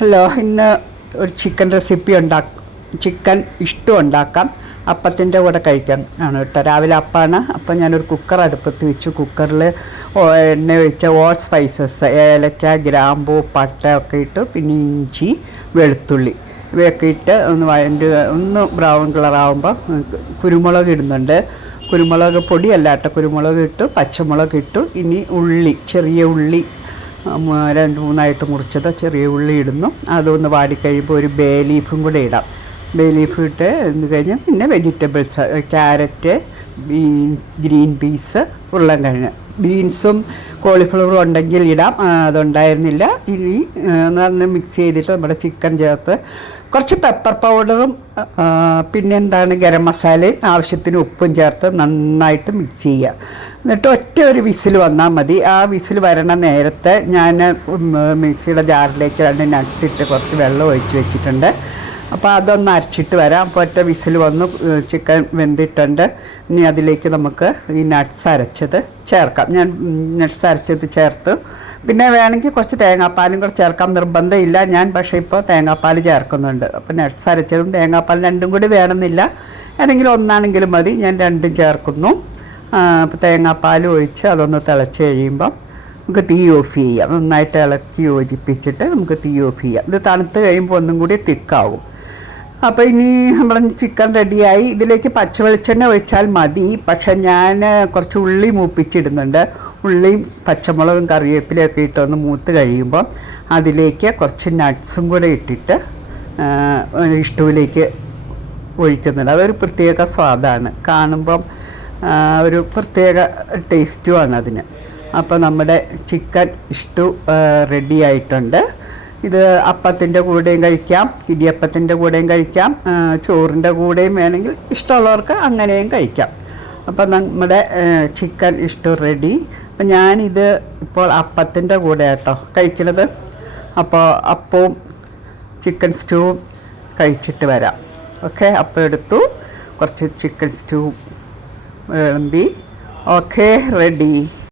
Hello, ഇന്ന് ഒരു chicken recipe chicken ഇഷ്ടം ഉണ്ടാക്കാം. അപ്പത്തിൻ്റെ കൂടെ കഴിക്കാൻ ആണ് കേട്ടോ. രാവിലെ അപ്പമാണ്. അപ്പം ഞാനൊരു കുക്കർ അടുപ്പത്ത് വെച്ചു. കുക്കറിൽ എണ്ണ ഒഴിച്ച ഓൾ സ്പൈസസ്, ഏലക്ക, ഗ്രാമ്പൂ, പട്ട ഒക്കെ ഇട്ട്, പിന്നെ ഇഞ്ചി, വെളുത്തുള്ളി ഇവയൊക്കെ ഇട്ട് ഒന്ന് ബ്രൗൺ കളറാകുമ്പോൾ കുരുമുളക് ഇടുന്നുണ്ട്. കുരുമുളക് പൊടിയല്ല കേട്ടോ, കുരുമുളക് ഇട്ടു, പച്ചമുളക് ഇട്ടു. ഇനി ചെറിയ ഉള്ളി 2-3 മുറിച്ചത് ചെറിയ ഉള്ളി ഇടുന്നു. അതൊന്ന് വാടിക്കഴിയുമ്പോൾ ഒരു ബേ ലീഫും കൂടെ ഇടാം. ബേ ലീഫ് ഇട്ട് കഴിഞ്ഞാൽ പിന്നെ വെജിറ്റബിൾസ്, ക്യാരറ്റ്, ഗ്രീൻ പീസ്, ഉരുളൻകിഴങ്ങ്, ബീൻസും കോളിഫ്ലവറും ഉണ്ടെങ്കിൽ ഇടാം. അതുണ്ടായിരുന്നില്ല. ഇനി നന്ന് മിക്സ് ചെയ്തിട്ട് നമ്മുടെ ചിക്കൻ ചേർത്ത് കുറച്ച് പെപ്പർ പൗഡറും പിന്നെന്താണ് ഗരം മസാലയും ആവശ്യത്തിന് ഉപ്പും ചേർത്ത് നന്നായിട്ട് മിക്സ് ചെയ്യുക. എന്നിട്ട് ഒരു വിസിൽ വന്നാൽ മതി. ആ വിസിൽ വരണ നേരത്തെ ഞാൻ മിക്സിയുടെ ജാറിലേക്ക് 2 നട്ട്സ് ഇട്ട് കുറച്ച് വെള്ളം ഒഴിച്ച് വെച്ചിട്ടുണ്ട്. അപ്പോൾ അതൊന്ന് അരച്ചിട്ട് വരാം. അപ്പോൾ ഒറ്റ വിസിൽ വന്നു, ചിക്കൻ വെന്തിട്ടുണ്ട്. ഇനി അതിലേക്ക് നമുക്ക് ഈ നട്ട്സ് അരച്ചത് ചേർക്കാം. ഞാൻ നട്ട്സ് അരച്ചത് ചേർത്ത്, പിന്നെ വേണമെങ്കിൽ കുറച്ച് തേങ്ങാപ്പാലും കൂടെ ചേർക്കാം. നിർബന്ധമില്ല. ഞാൻ പക്ഷേ ഇപ്പോൾ തേങ്ങാപ്പാൽ ചേർക്കുന്നുണ്ട്. അപ്പോൾ നട്ട്സ് അരച്ചതും തേങ്ങാപ്പാലും രണ്ടും കൂടി വേണമെന്നില്ല, ഏതെങ്കിലും ഒന്നാണെങ്കിലും മതി. ഞാൻ രണ്ടും ചേർക്കുന്നു. അപ്പോൾ തേങ്ങാപ്പാൽ ഒഴിച്ച് അതൊന്ന് തിളച്ച് കഴിയുമ്പം നമുക്ക് തീ ഓഫ് ചെയ്യാം. നന്നായിട്ട് ഇളക്കി യോജിപ്പിച്ചിട്ട് നമുക്ക് തീ ഓഫ് ചെയ്യാം. ഇത് തണുത്ത് കഴിയുമ്പോൾ ഒന്നും കൂടി തിക്കാവും. അപ്പോൾ ഇനി നമ്മൾ ചിക്കൻ റെഡിയായി. ഇതിലേക്ക് പച്ചവെളിച്ചെണ്ണ ഒഴിച്ചാൽ മതി. പക്ഷെ ഞാൻ കുറച്ച് ഉള്ളി മൂപ്പിച്ചിടുന്നുണ്ട്. ഉള്ളിയും പച്ചമുളകും കറിവേപ്പിലയൊക്കെ ഇട്ടൊന്ന് മൂത്ത് കഴിയുമ്പോൾ അതിലേക്ക് കുറച്ച് നട്ട്സും കൂടെ ഇട്ടിട്ട് ഇഷ്ടവിലേക്ക് ഒഴിക്കുന്നുണ്ട്. അതൊരു പ്രത്യേക സ്വാദാണ്. കാണുമ്പം ഒരു പ്രത്യേക ടേസ്റ്റുമാണ് അതിന്. അപ്പോൾ നമ്മുടെ ചിക്കൻ റെഡി ആയിട്ടുണ്ട്. ഇത് അപ്പത്തിൻ്റെ കൂടെയും കഴിക്കാം, ഇടിയപ്പത്തിൻ്റെ കൂടെയും കഴിക്കാം, ചോറിൻ്റെ കൂടെയും വേണമെങ്കിൽ ഇഷ്ടമുള്ളവർക്ക് അങ്ങനെയും കഴിക്കാം. അപ്പോൾ നമ്മുടെ ചിക്കൻ റെഡി. അപ്പം ഞാനിത് ഇപ്പോൾ അപ്പത്തിൻ്റെ കൂടെ കേട്ടോ കഴിക്കണത്. അപ്പോൾ അപ്പവും ചിക്കൻ സ്റ്റൂവും കഴിച്ചിട്ട് വരാം. ഓക്കെ, അപ്പം എടുത്തു, കുറച്ച് ചിക്കൻ സ്റ്റൂ വിളമ്പി. Okay, ready.